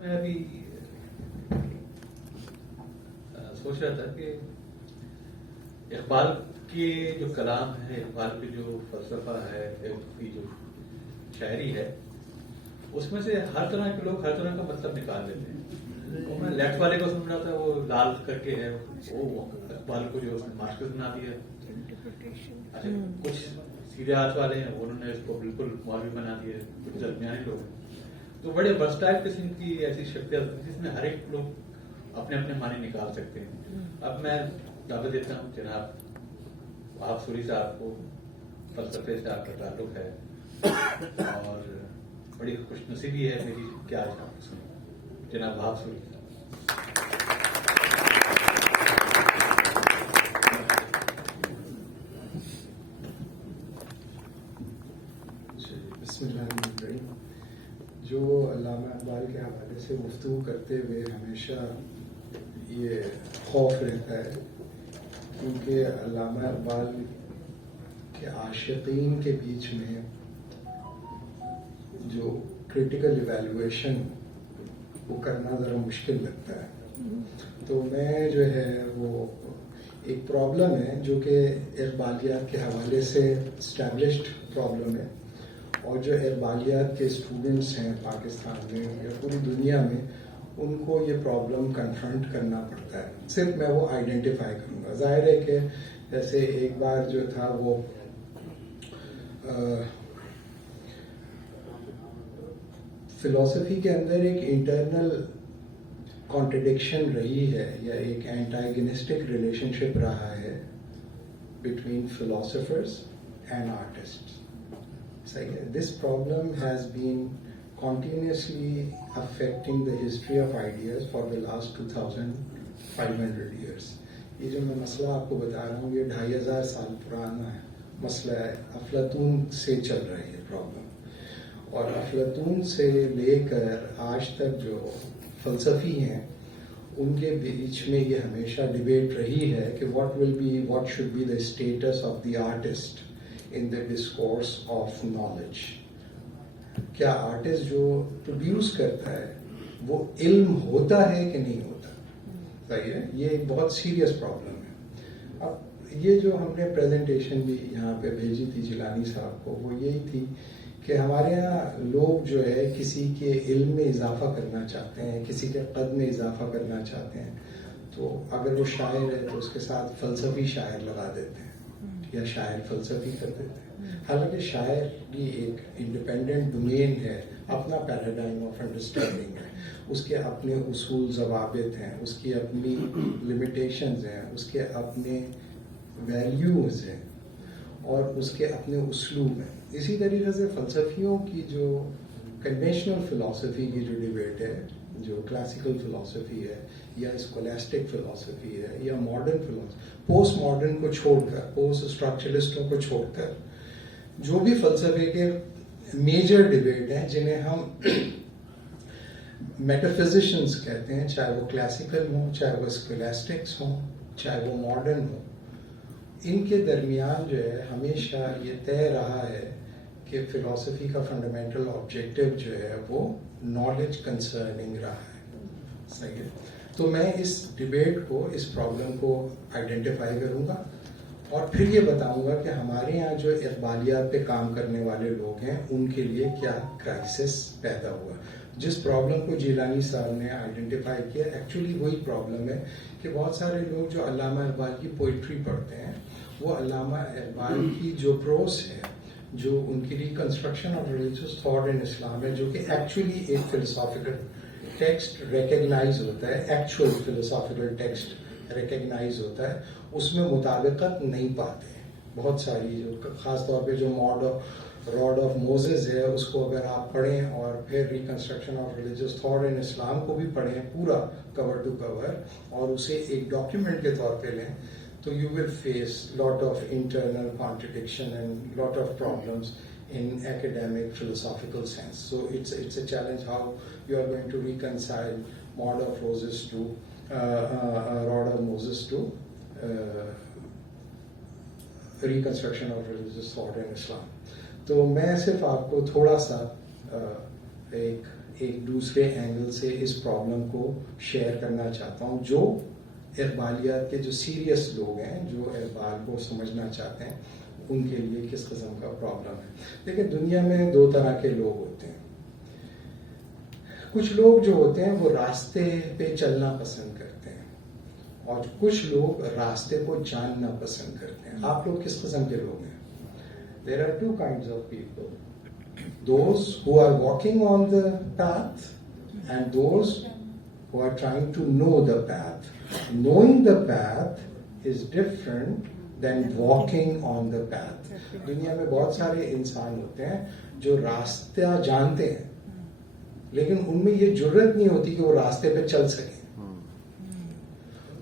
میں ابھی سوچ رہا تھا کہ اقبال کے جو کلام ہے، اقبال کی جو فلسفہ ہے، اقبال کی جو شاعری ہے، اس میں سے ہر طرح کے لوگ ہر طرح کا مطلب نکال لیتے ہیں. اور میں لیفٹ والے کو سن رہا تھا، وہ لال کر کے ہے، وہ اقبال کو جو مارکس بنا دیا. اچھا، کچھ سیدھے ہاتھ والے ہیں، انہوں نے اس کو بالکل مولوی بنا دیا. کچھ درمیانی لوگ ہیں، تو بڑے ورسٹائل قسم کی ایسی شخصیت جس میں ہر ایک لوگ اپنے اپنے معنی نکال سکتے ہیں. اب میں دعوت دیتا ہوں جناب وہاب سوری صاحب کو، فلسفے سے آپ کا تعلق ہے اور بڑی خوش نصیبی ہے میری کہ آج آپ کو سنوں. جناب وہاب سوری صاحب. بسم اللہ الرحمن الرحیم. جو علامہ اقبال کے حوالے سے گفتگو کرتے ہوئے ہمیشہ یہ خوف رہتا ہے، کیونکہ علامہ اقبال کے عاشقین کے بیچ میں جو کرٹیکل ایویلویشن وہ کرنا ذرا مشکل لگتا ہے. تو میں جو ہے وہ ایک پرابلم ہے جو کہ اقبالیات کے حوالے سے اسٹیبلشڈ پرابلم ہے، اور جو اقبالیات کے اسٹوڈنٹس ہیں پاکستان میں یا پوری دنیا میں، ان کو یہ پرابلم کنفرنٹ کرنا پڑتا ہے. صرف میں وہ آئیڈینٹیفائی کروں گا. ظاہر ہے کہ جیسے ایک بار جو تھا وہ فلسفی کے اندر ایک انٹرنل کانٹرڈکشن رہی ہے یا ایک اینٹاگنسٹک ریلیشن شپ رہا ہے between philosophers and artist. This problem has been continuously affecting the history of ideas for the last 2500 years. یہ جو میں مسئلہ آپ کو بتا رہا ہوں یہ 2500 سال پرانا ہے. مسئلہ ہے افلاطون سے چل رہی ہے پرابلم، اور افلاطون سے لے کر آج تک جو فلسفی ہیں ان کے بیچ میں یہ ہمیشہ ڈبیٹ رہی ہے کہ what should be the status of the artist in the discourse of knowledge. کیا آرٹسٹ جو پروڈیوس کرتا ہے وہ علم ہوتا ہے کہ نہیں ہوتا؟ صحیح ہے، یہ ایک بہت سیریس پرابلم ہے. اب یہ جو ہم نے پریزنٹیشن بھی یہاں پہ بھیجی تھی جیلانی صاحب کو، وہ یہی تھی کہ ہمارے یہاں لوگ جو ہے کسی کے علم میں اضافہ کرنا چاہتے ہیں، کسی کے قد میں اضافہ کرنا چاہتے ہیں، تو اگر وہ شاعر ہے تو اس کے ساتھ فلسفی شاعر لگا دیتے ہیں یا شاعر فلسفی کر دیتے ہیں. حالانکہ شاعر بھی ایک انڈیپینڈنٹ ڈومین ہے، اپنا پیراڈائم آف انڈرسٹینڈنگ ہے، اس کے اپنے اصول ضوابط ہیں، اس کی اپنی لمیٹیشنز ہیں، اس کے اپنے ویلیوز ہیں اور اس کے اپنے اسلوب ہیں. اسی طریقے سے فلسفیوں کی جو کنونشنل فلسفی کی جو ڈبیٹ ہے، جو کلاسیکل فلسفی ہے یا اسکولاسٹک فلسفی ہے یا ماڈرن فلسفی، پوسٹ ماڈرن کو چھوڑ کر، پوسٹ اسٹرکچرلسٹوں کو چھوڑ کر جو بھی فلسفے کے میجر ڈبیٹ ہیں جنہیں ہم میٹافزیشنز کہتے ہیں، چاہے وہ کلاسیکل ہوں، چاہے وہ اسکولاسٹکس ہوں، چاہے وہ ماڈرن ہوں، ان کے درمیان جو ہے ہمیشہ یہ طے رہا ہے کہ فلسفی کا فنڈامنٹل آبجیکٹو جو ہے وہ نالج کنسرننگ رہا ہے. صحیح ہے. تو میں اس ڈبیٹ کو، اس پرابلم کو آئیڈینٹیفائی کروں گا اور پھر یہ بتاؤں گا کہ ہمارے یہاں جو اقبالیات پہ کام کرنے والے لوگ ہیں ان کے لیے کیا کرائسس پیدا ہوا. جس پرابلم کو جیلانی صاحب نے آئیڈینٹیفائی کیا، ایکچولی وہی پرابلم ہے کہ بہت سارے لوگ جو علامہ اقبال کی پوئٹری پڑھتے ہیں وہ علامہ اقبال کی جو پروس ہے، جو ان کی reconstruction of religious thought in Islam ہے، جو کہ ایکچولی ایک فلسافیکل ٹیکسٹ ریکگنائز ہوتا ہے، ایکچوئل فلسافیکل ٹیکسٹ ریکگنائز ہوتا ہے، اس میں مطابقت نہیں پاتے. بہت ساری جو خاص طور پہ جو راڈ آف موزز ہے اس کو اگر آپ پڑھیں اور پھر reconstruction of religious thought in Islam کو بھی پڑھیں پورا کور ٹو کور اور اسے ایک ڈاکیومنٹ کے طور پہ لیں، تو you will face lot of internal contradiction and lot of problems in academic philosophical sense. So it's a challenge how you are going to reconcile Rod of Moses to reconstruction of religious thought in Islam. تو میں صرف آپ کو تھوڑا سا ایک ایک دوسرے اینگل سے اس پرابلم کو شیئر کرنا چاہتا ہوں. جو اقبالیات کے جو سیریس لوگ ہیں, جو اقبال کو سمجھنا چاہتے ہیں, ان کے لیے کس قسم کا پرابلم ہے. دیکھیں, دنیا میں دو طرح کے لوگ ہوتے ہیں. کچھ لوگ جو ہوتے ہیں وہ راستے پہ چلنا پسند کرتے ہیں, اور کچھ لوگ راستے کو جاننا پسند کرتے ہیں. آپ لوگ کس قسم کے لوگ ہیں؟ There are two kinds of people. Those who are walking on the path and those who are trying to know the path. Knowing the path is different than walking on the path. دنیا میں بہت سارے انسان ہوتے ہیں جو راستہ جانتے ہیں, لیکن ان میں یہ جرت نہیں ہوتی کہ وہ راستے پہ چل سکیں.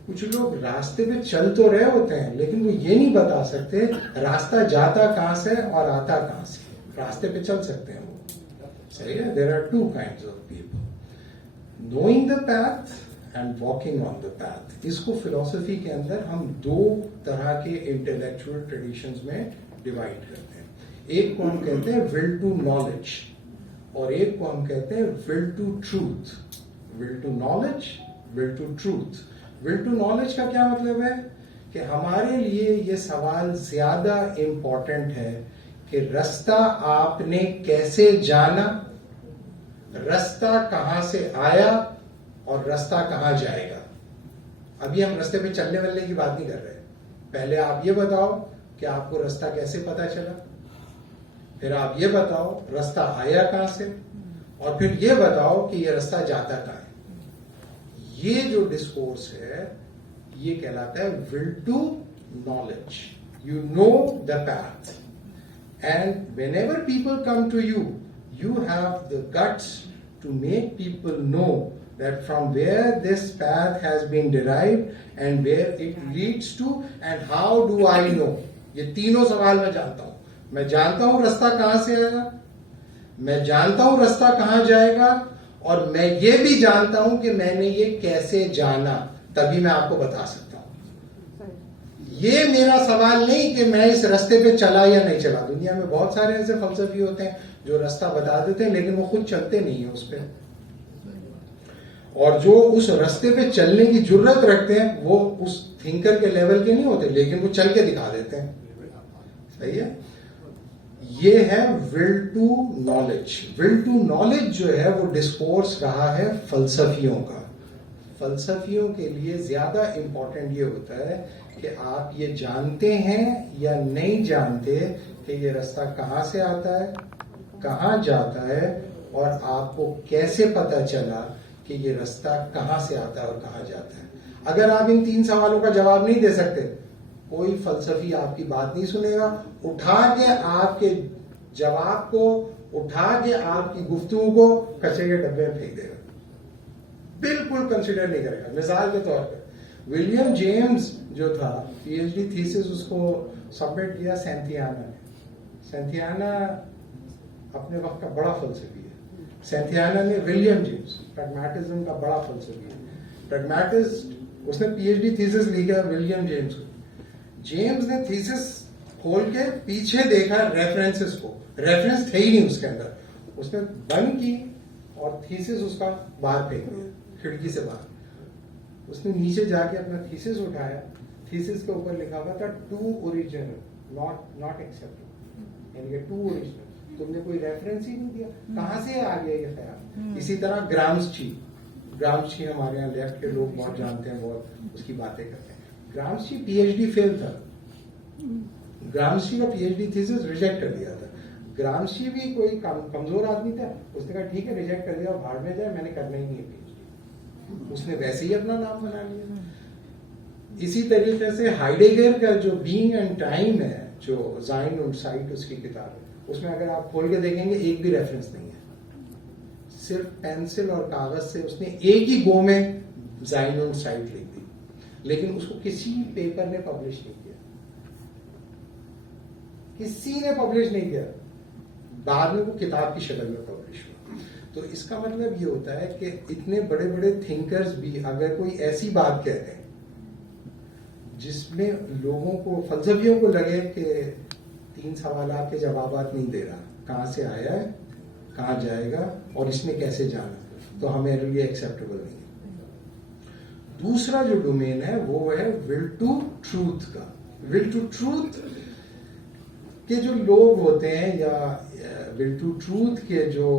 کچھ لوگ راستے پہ چل تو رہے ہوتے ہیں, لیکن وہ یہ نہیں بتا سکتے راستہ جاتا کہاں سے اور آتا کہاں سے. راستے پہ چل سکتے ہیں وہ, صحیح ہے. There are two kinds of people. Knowing the path and walking on the path. اس کو فلسفی کے اندر ہم دو طرح کے انٹلیکچوئل ٹریڈیشنز میں ڈیوائڈ کرتے ہیں. ایک کو ہم کہتے ہیں ول ٹو نالج, اور ایک کو ہم کہتے ہیں will to truth. Will to knowledge, will to truth. Will to knowledge کا کیا مطلب ہے کہ ہمارے لیے یہ سوال زیادہ امپورٹنٹ ہے کہ رستہ آپ نے کیسے جانا, رستہ کہاں سے آیا, اور رستہ کہاں جائے گا. ابھی ہم رستے پہ چلنے والے کی بات نہیں کر رہے. پہلے آپ یہ بتاؤ کہ آپ کو رستہ کیسے پتا چلا, پھر آپ یہ بتاؤ رستہ آیا کہاں سے, اور پھر یہ بتاؤ کہ یہ رستہ جاتا کہاں ہے. یہ جو ڈسکورس ہے یہ کہلاتا ہے will to knowledge. You know the path, and whenever people come to you, you have the guts to make people know that from where this path has been derived and where it leads to and how do I know. یہ تینوں سوال میں جانتا ہوں. میں جانتا ہوں رستہ کہاں سے آئے گا, میں جانتا ہوں رستہ کہاں جائے گا, اور میں یہ بھی جانتا ہوں کہ میں نے یہ کیسے جانا, تبھی میں آپ کو بتا سکتا ہوں. یہ میرا سوال نہیں کہ میں اس رستے پہ چلا یا نہیں چلا. دنیا میں بہت سارے ایسے فلسفی ہوتے ہیں جو رستہ بتا دیتے ہیں لیکن وہ خود چلتے نہیں ہیں اس پہ, اور جو اس رستے پہ چلنے کی جرت رکھتے ہیں وہ اس تھنکر کے لیول کے نہیں ہوتے, لیکن وہ چل کے دکھا دیتے ہیں. صحیح ہے. یہ ہے will to knowledge. Will to knowledge جو ہے وہ ڈسکورس رہا ہے فلسفیوں کا. فلسفیوں کے لیے زیادہ امپورٹنٹ یہ ہوتا ہے کہ آپ یہ جانتے ہیں یا نہیں جانتے کہ یہ رستہ کہاں سے آتا ہے, کہاں جاتا ہے, اور آپ کو کیسے پتا چلا کہ یہ رستہ کہاں سے آتا ہے اور کہاں جاتا ہے. اگر آپ ان تین سوالوں کا جواب نہیں دے سکتے, کوئی فلسفی آپ کی بات نہیں سنے گا. اٹھا کے آپ کے جواب کو, اٹھا کے آپ کی گفتگو کو کچرے کے ڈبے میں پھینک دے گا, بالکل کنسیڈر نہیں کرے گا. مثال کے طور پہ ولیم جیمز جو تھا, پی ایچ ڈی تھیسس اس کو سبمٹ کیا سینتھیانا نے. سینتھیانا اپنے وقت کا بڑا فلسفی ہے. سینتھیانا نے ولیم جیمز پریگمیٹزم کا بڑا فلسفی ہے, پریگمیٹسٹ. اس نے پی ایچ ڈی تھیسس لکھا ولیم جیمز کو. جیمز نے تھیسس کھول کے پیچھے دیکھا ریفرنسز کو, ریفرنس تھے ہی نہیں اس کے اندر. اس نے بند کی اور تھیسس اس کا باہر پھینک دیا کھڑکی سے باہر. اس نے نیچے جا کے اپنا تھیسس اٹھایا, تھیسس کے اوپر لکھا ہوا تھا ٹو اوریجنل ناٹ ایکسپٹڈ, یعنی کہ ٹو اوریجنل. تم نے کوئی ریفرنس ہی نہیں دیا, کہاں سے آ گیا یہ خیال. اسی طرح گرامسچی ہمارے یہاں لیفٹ کے لوگ بہت جانتے ہیں, بہت اس کی باتیں کرتے ہیں. گرامسچی پی ایچ ڈی فیل تھا. گرامسچی کا P H D thesis reject کر دیا تھا. گرامسچی بھی کوئی کمزور آدمی تھا, اس نے کہا ٹھیک ہے ریجیکٹ کر دیا, اور بھاڑ میں جائے, میں نے کرنا ہی نہیں ہے پی ایچ ڈی. اس نے ویسے ہی اپنا نام بنا لیا. اسی طریقے سے ہائیڈگر کا جو بینگ اینڈ ٹائم ہے, جو زائن اور سائٹ اس کی کتاب ہے, اس میں اگر آپ کھول کے دیکھیں گے ایک بھی ریفرنس نہیں ہے. صرف پینسل اور کاغذ سے اس نے ایک ہی گو میں زائن اور سائٹ لکھ دی, لیکن اس کو کسی پیپر نے پبلش نہیں کیا, کسی نے پبلش نہیں کیا. بعد میں وہ کتاب کی شکل میں پبلش ہوا. تو اس کا مطلب یہ ہوتا ہے کہ اتنے بڑے بڑے تھنکرز بھی اگر کوئی ایسی بات کہتے ہیں جس میں لوگوں کو, فلسفیوں کو لگے کہ تین سوالات کے جوابات نہیں دے رہا, کہاں سے آیا ہے, کہاں جائے گا, اور اس نے کیسے جانا, تو ہمارے لیے ایکسیپٹیبل نہیں ہے. دوسرا جو ڈومین ہے وہ ہے ول ٹو ٹروتھ کا. ول ٹو ٹروتھ کے جو لوگ ہوتے ہیں یا ول ٹو ٹروتھ کے جو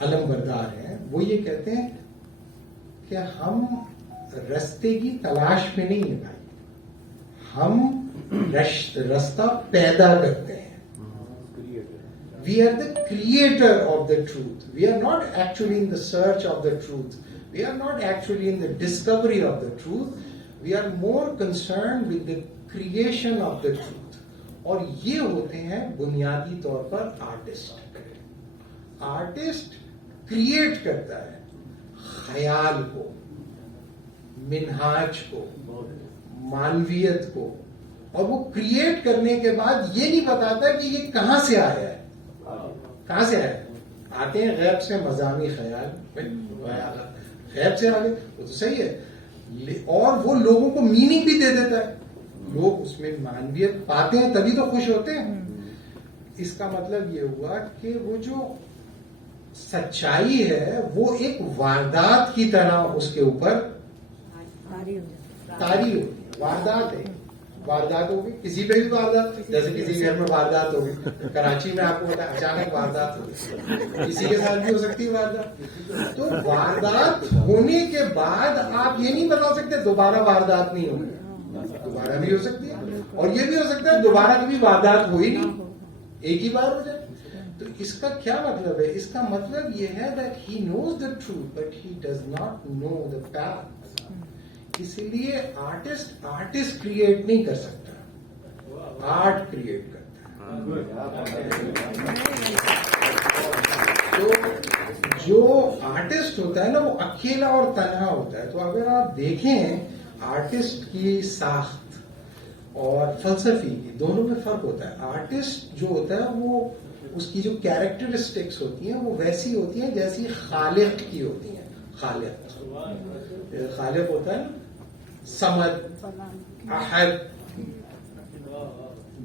علم بردار ہیں وہ یہ کہتے ہیں کہ ہم رستے کی تلاش میں نہیں ہیں بھائی, ہم رستہ پیدا کرتے ہیں. We are the creator of the truth. We are not actually in the search of the truth. We are not actually in the discovery of the truth. We are more concerned with the creation of the truth. اور یہ ہوتے ہیں بنیادی طور پر artist. Artist create کرتا ہے خیال کو, منہاج کو, مانویت کو, اور وہ کریٹ کرنے کے بعد یہ نہیں بتاتا کہ یہ کہاں سے آیا ہے. کہاں سے آئے؟ آتے ہیں غیب سے مضامی خیال, غیب سے آگے وہ تو صحیح ہے, اور وہ لوگوں کو میننگ بھی دے دیتا ہے. لوگ اس میں معنویت پاتے ہیں تبھی تو خوش ہوتے ہیں. اس کا مطلب یہ ہوا کہ وہ جو سچائی ہے وہ ایک واردات کی طرح اس کے اوپر طاری ہوتی ہے. واردات ہے, واردات ہوگی کسی پہ بھی واردات, جیسے کسی گھر میں واردات ہوگی, کراچی میں آپ کو پتا اچانک واردات ہوگی, کسی کے ساتھ بھی ہو سکتی ہے واردات. تو واردات ہونے کے بعد آپ یہ نہیں بتا سکتے دوبارہ واردات نہیں ہوگی. دوبارہ بھی ہو سکتی ہے, اور یہ بھی ہو سکتا ہے دوبارہ کبھی واردات ہوئی نہیں, ایک ہی بار ہو جائے. تو اس کا کیا مطلب ہے؟ اس کا مطلب یہ ہے that he knows the truth but he does not know the path. اس لیے آرٹسٹ کریٹ نہیں کر سکتا, آرٹ کریٹ کرتا ہے. تو جو آرٹسٹ ہوتا ہے نا وہ اکیلا اور تنہا ہوتا ہے. تو اگر آپ دیکھیں آرٹسٹ کی ساخت اور فلسفی کی دونوں میں فرق ہوتا ہے. آرٹسٹ جو ہوتا ہے وہ اس کی جو کیریکٹرسٹکس ہوتی ہیں وہ ویسی ہوتی ہیں جیسی خالق کی ہوتی ہیں. خالق ہوتا ہے سمد, احد,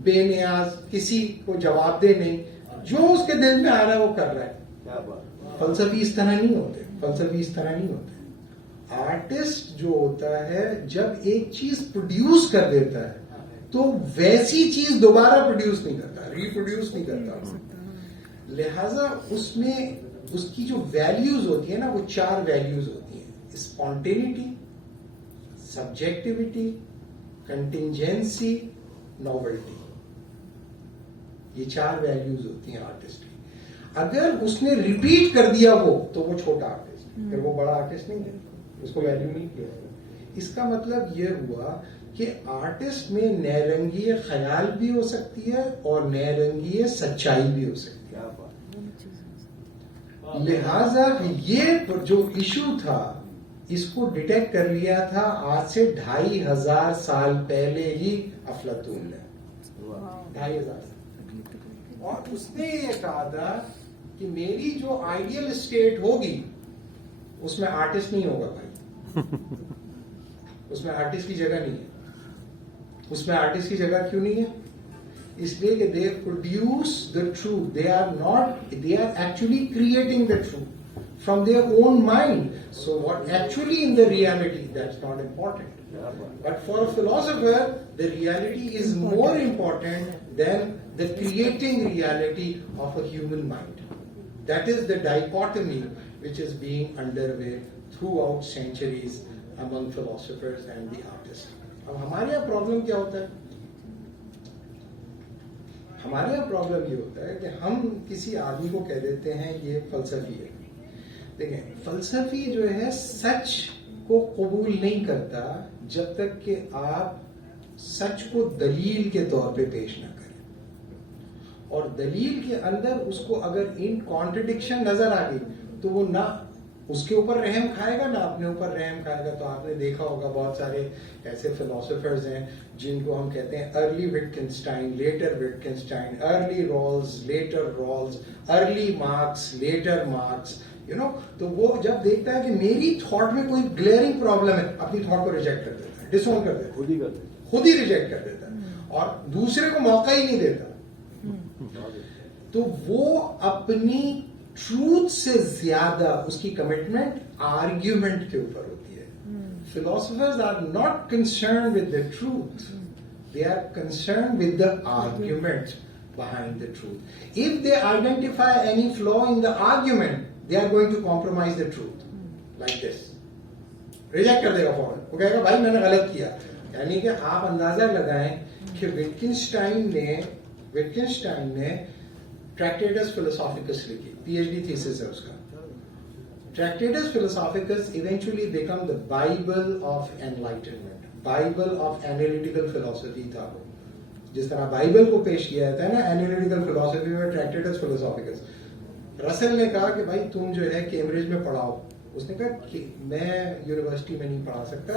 بے نیاز, کسی کو جواب دے نہیں, جو اس کے دل میں آ رہا ہے وہ کر رہا ہے. فلسفی اس طرح نہیں ہوتے, فلسفی اس طرح نہیں ہوتے. آرٹسٹ جو ہوتا ہے جب ایک چیز پروڈیوس کر دیتا ہے تو ویسی چیز دوبارہ پروڈیوس نہیں کرتا, ریپروڈیوس نہیں کرتا. لہذا اس میں اس کی جو ویلیوز ہوتی ہیں نا وہ 4 ویلیوز ہوتی ہیں: اسپونٹینٹی, سبجیکٹیوٹی, کنٹینجنسی, نوولٹی. یہ 4 ویلیوز ہوتی ہیں آرٹسٹ کی. اگر اس نے ریپیٹ کر دیا وہ تو وہ چھوٹا آرٹسٹ, پھر وہ بڑا آرٹسٹ نہیں ہے, اس کو ویلیو نہیں کیا. اس کا مطلب یہ ہوا کہ آرٹسٹ میں نئے رنگی خیال بھی ہو سکتی ہے اور نئے رنگی سچائی بھی ہو سکتی ہے. لہذا یہ جو ایشو تھا اس کو ڈیٹیکٹ کر لیا تھا آج سے 2500 سال پہلے ہی افلاطون نے. 2500 سال. اور اس نے یہ کہا تھا کہ میری جو آئیڈیل اسٹیٹ ہوگی اس میں آرٹسٹ نہیں ہوگا بھائی, اس میں آرٹسٹ کی جگہ نہیں ہے. اس میں آرٹسٹ کی جگہ کیوں نہیں ہے؟ اس لیے کہ they produce the truth. They are actually creating the truth from their own mind. So what actually in the reality, that's not important. But for a philosopher, the reality is more important than the creating reality of a human mind. That is the dichotomy which is being underway throughout centuries among philosophers and the artists. اب ہمارے یہاں problem کیا ہوتا ہے؟ ہمارے یہاں problem یہ ہوتا ہے کہ ہم کسی آدمی کو کہہ دیتے ہیں یہ فلسفی ہے. دیکھیں فلسفی جو ہے سچ کو قبول نہیں کرتا جب تک کہ آپ سچ کو دلیل کے طور پہ پیش نہ کریں, اور دلیل کے اندر اس کو اگر ان کانٹرڈکشن نظر آ گئی تو وہ نہ اس کے اوپر رحم کھائے گا نہ اپنے اوپر رحم کھائے گا. تو آپ نے دیکھا ہوگا بہت سارے ایسے فلاسفرز ہیں جن کو ہم کہتے ہیں early Wittgenstein, later Wittgenstein, early Rawls, later Rawls, early Marx, later Marx, تو وہ جب دیکھتا ہے کہ میری تھاٹ میں کوئی گلیئرنگ پرابلم ہے اپنی تھاٹ کو ریجیکٹ کر دیتا ہے, ڈس اون کر دیتا ہے, خود ہی ریجیکٹ کر دیتا ہے, اور دوسرے کو موقع ہی نہیں دیتا. تو وہ اپنی ٹروتھ سے زیادہ اس کی کمٹمنٹ آرگیومنٹ کے اوپر ہوتی ہے. Philosophers are not concerned with the truth. They are concerned with the argument behind the truth. If they identify any flaw in the argument, they are going to compromise the truth. Like this. Reject کر دے گا فوراً. وہ کہے گا بھائی میں نے غلط کیا. یعنی کہ آپ اندازہ لگائیں کہ وٹکنشٹائن نے Tractatus Philosophicus لکھی. PhD thesis ہے اس کا. Tractatus Philosophicus eventually become the Bible of Enlightenment, Bible of Analytical Philosophy تھا وہ. جس طرح بائبل کو پیش کیا جاتا ہے نا Analytical Philosophy میں Tractatus Philosophicus. رسل نے کہا کہ بھائی تم جو ہے کیمبرج میں پڑھاؤ. اس نے کہا کہ میں یونیورسٹی میں نہیں پڑھا سکتا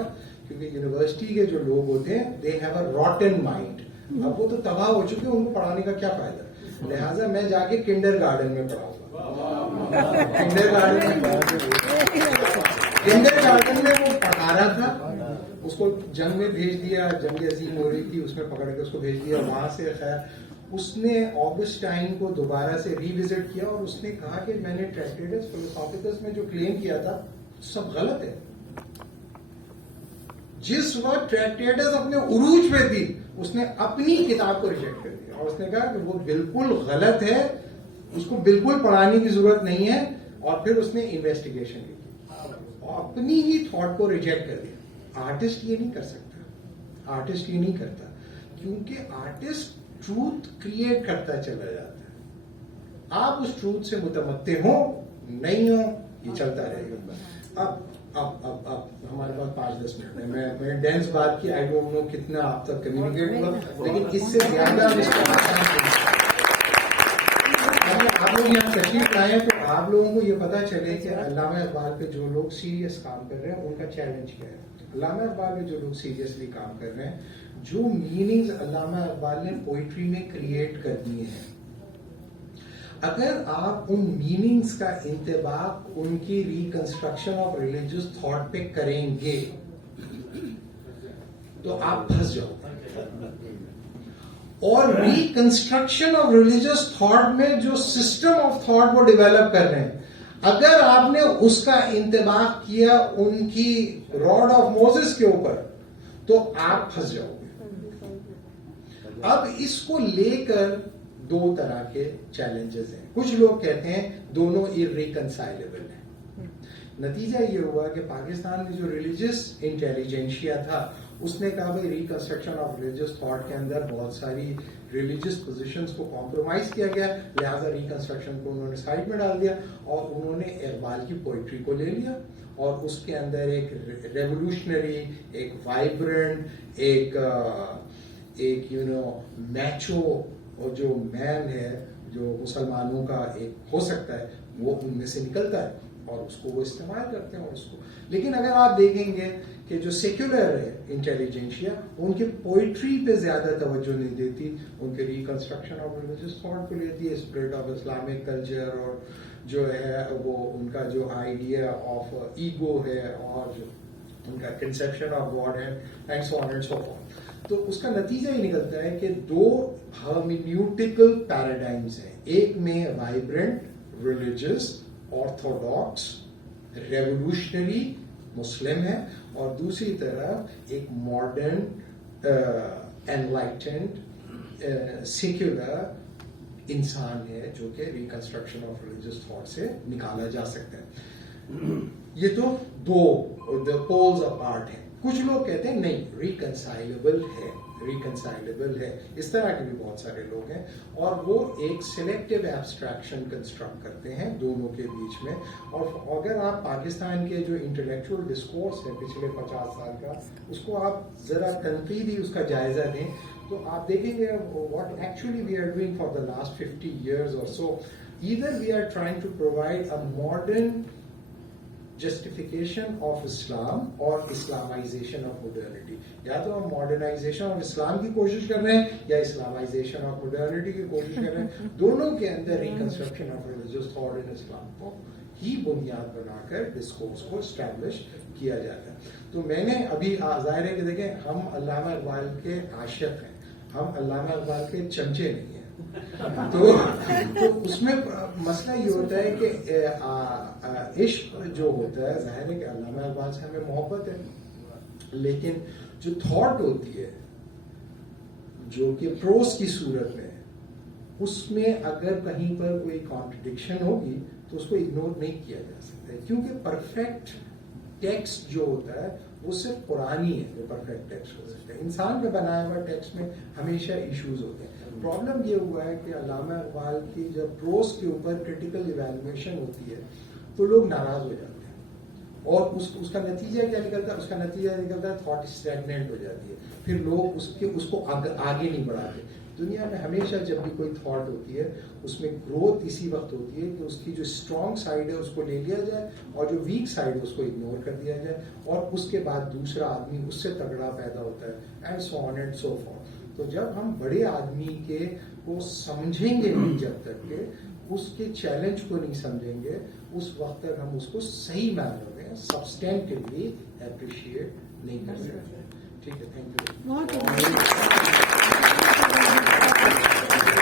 کیونکہ یونیورسٹی کے جو لوگ ہوتے ہیں they have a rotten mind. اب وہ تو تباہ ہو چکے ہیں, ان کو پڑھانے کا کیا فائدہ. لہٰذا میں جا کے کنڈر گارڈن میں پڑھاؤں گا. کنڈر گارڈن میں وہ پڑھا رہا تھا, اس کو جنگ میں بھیج دیا, جنگ عظیم ہو رہی تھی, اس میں پکڑ کے اس کو بھیج دیا. وہاں سے خیر اس نے آگسٹائن کو دوبارہ سے ری وزٹ کیا اور اس نے کہا کہ میں نے ٹریکٹیٹس فلوسافیکس میں جو کلیم کیا تھا سب غلط ہے. جس وقت ٹریکٹیٹس اپنے عروج پہ تھی اس نے اپنی کتاب کو ریجیکٹ کر دیا اور اس نے کہا کہ وہ بالکل غلط ہے, اس کو بالکل پڑھانے کی ضرورت نہیں ہے. اور پھر اس نے انویسٹیگیشن کی اور اپنی ہی تھاٹ کو ریجیکٹ کر دیا. آرٹسٹ یہ نہیں کر سکتا, آرٹسٹ یہ نہیں کرتا کیونکہ آرٹسٹ ٹروتھ کریٹ کرتا چلا جاتا ہے. آپ اس ٹروتھ سے متمتع ہوں نہیں ہو یہ چلتا رہے گا. اب ہمارے پاس 5-10 منٹ ہے. میں ڈینس بات کی, آئی ڈونٹ نو کتنا آپ تک کمیونیکیٹ ہوا, لیکن اس سے زیادہ آپ لوگ یہاں تشریف لائیں تو آپ لوگوں کو یہ پتا چلے کہ علامہ اقبال پہ جو لوگ سیریس کام کر رہے ہیں ان کا چیلنج کیا ہے. علامہ اقبال پہ جو لوگ سیریسلی کام کر رہے ہیں, جو میننگز علامہ اقبال نے پوئٹری میں کریٹ کر دیے ہیں, اگر آپ ان میننگز کا انطباق ان کی ریکنسٹرکشن آف ریلیجیس تھاٹ پہ کریں گے تو آپ پھنس جاؤ. اور ریکنسٹرکشن آف ریلیجیس تھاٹ میں جو سسٹم آف تھاٹ وہ ڈیولپ کر رہے ہیں, اگر آپ نے اس کا انطباق کیا ان کی راڈ آف موزس کے اوپر تو آپ پھنس جاؤ گے. اب اس کو لے کر دو طرح کے چیلنجز ہیں. کچھ لوگ کہتے ہیں دونوں irreconcilable ہیں. نتیجہ یہ ہوا کہ پاکستان میں جو ریلیجیس انٹیلیجنشیا تھا اس نے کہا بھائی ریکنسٹرکشن آف ریلیجیس تھاٹ کے اندر بہت ساری ریلیجیس پوزیشنز کو کمپرومائز کیا گیا, لہٰذا ریکنسٹرکشن کو انہوں نے سائڈ میں ڈال دیا اور انہوں نے اقبال کی پوئٹری کو لے لیا اور اس کے اندر ایک ریولیوشنری, ایک وائبرنٹ, ایک میچو اور جو مین ہے جو مسلمانوں کا ایک ہو سکتا ہے وہ ان میں سے نکلتا ہے اور اس کو وہ استعمال کرتے ہیں. اور اس کو لیکن اگر آپ دیکھیں گے کہ جو سیکولر ہے انٹیلیجنشیا ان کی پوئٹری پہ زیادہ توجہ نہیں دیتی, ان کے ریکنسٹرکشن آف ریلیجیس تھاٹ کو لیتی ہے, اسپرٹ آف اسلامک کلچر اور جو ہے وہ ان کا جو آئیڈیا آف ایگو ہے اور جو ان کا کنسیپشن آف گاڈ ہے and so on and so forth. تو اس کا نتیجہ یہ نکلتا ہے کہ دو ہرمینیوٹیکل پیراڈائمز ہیں. ایک میں وائبرنٹ ریلیجیس آرتھوڈاکس ریولیوشنری مسلم ہے اور دوسری طرف ایک ماڈرن انلائٹنڈ سیکولر انسان ہے جو کہ ریکنسٹرکشن آف ریلیجیس تھاٹ سے نکالا جا سکتا ہے. یہ تو دو پولز اپارٹ ہیں. کچھ لوگ کہتے ہیں نہیں ریکنسائلبل ہے, اس طرح کے بھی بہت سارے لوگ ہیں اور وہ ایک سلیکٹو ایبسٹریکشن کنسٹرکٹ کرتے ہیں دونوں کے بیچ میں. اور اگر آپ پاکستان کے جو انٹلیکچوئل ڈسکورس ہے پچھلے 50 سال کا اس کو آپ ذرا تنقیدی اس کا جائزہ دیں تو آپ دیکھیں گے what actually we are doing for the last 50 years اور so. Either we are trying to provide a modern justification of Islam اور اسلامائزیشن آف ماڈرنٹی. یا تو ہم ماڈرنائزیشن آف اسلام کی کوشش کر رہے ہیں یا اسلامائزیشن آف ماڈرنٹی کی کوشش کر رہے ہیں. دونوں کے اندر reconstruction of religious thought in Islam کو ہی بنیاد بنا کر ڈسکورس کو اسٹیبلش کیا جاتا ہے. تو میں نے ابھی ظاہر ہے کہ دیکھیں ہم علامہ اقبال کے عاشق ہیں, ہم علامہ اقبال کے چمچے نہیں ہیں. تو اس میں مسئلہ یہ ہوتا ہے کہ عشق جو ہوتا ہے ظاہر ہے کہ علامہ اقبال سے ہمیں محبت ہے، لیکن جو تھاٹ ہوتی ہے جو کہ پروز کی صورت میں اس میں اگر کہیں پر کوئی کانٹرڈکشن ہوگی تو اس کو اگنور نہیں کیا جا سکتا ہے، کیونکہ پرفیکٹ ٹیکسٹ جو ہوتا ہے وہ صرف قرآن ہی ہے جو پرفیکٹ ٹیکسٹ ہو سکتا ہے. انسان کا بنایا ہوا ٹیکسٹ میں ہمیشہ ایشوز ہوتے ہیں. پرابلم یہ ہوا ہے کہ علامہ اقبال کی جب پروز کے اوپر کریٹیکل ایویلویشن ہوتی ہے تو لوگ ناراض ہو جاتے ہیں، اور اس کا نتیجہ کیا نکلتا ہے؟ اس کا نتیجہ نکلتا ہے تھاٹ اسٹیگننٹ ہو جاتی ہے، پھر لوگ اس کو آگے نہیں بڑھاتے. دنیا میں ہمیشہ جب بھی کوئی تھاٹ ہوتی ہے اس میں گروتھ اسی وقت ہوتی ہے کہ اس کی جو اسٹرانگ سائڈ ہے اس کو لے لیا جائے اور جو ویک سائڈ ہے اس کو اگنور کر دیا جائے، اور اس کے بعد دوسرا آدمی اس سے تگڑا پیدا ہوتا ہے، and so on and so forth. تو جب ہم بڑے آدمی کے کو سمجھیں گے نہیں، جب تک کہ اس کے چیلنج کو نہیں سمجھیں گے اس وقت تک ہم اس کو صحیح معنوں میں سبسٹینٹیولی اپریشیٹ نہیں کر سکتے. ٹھیک ہے، تھینک یو.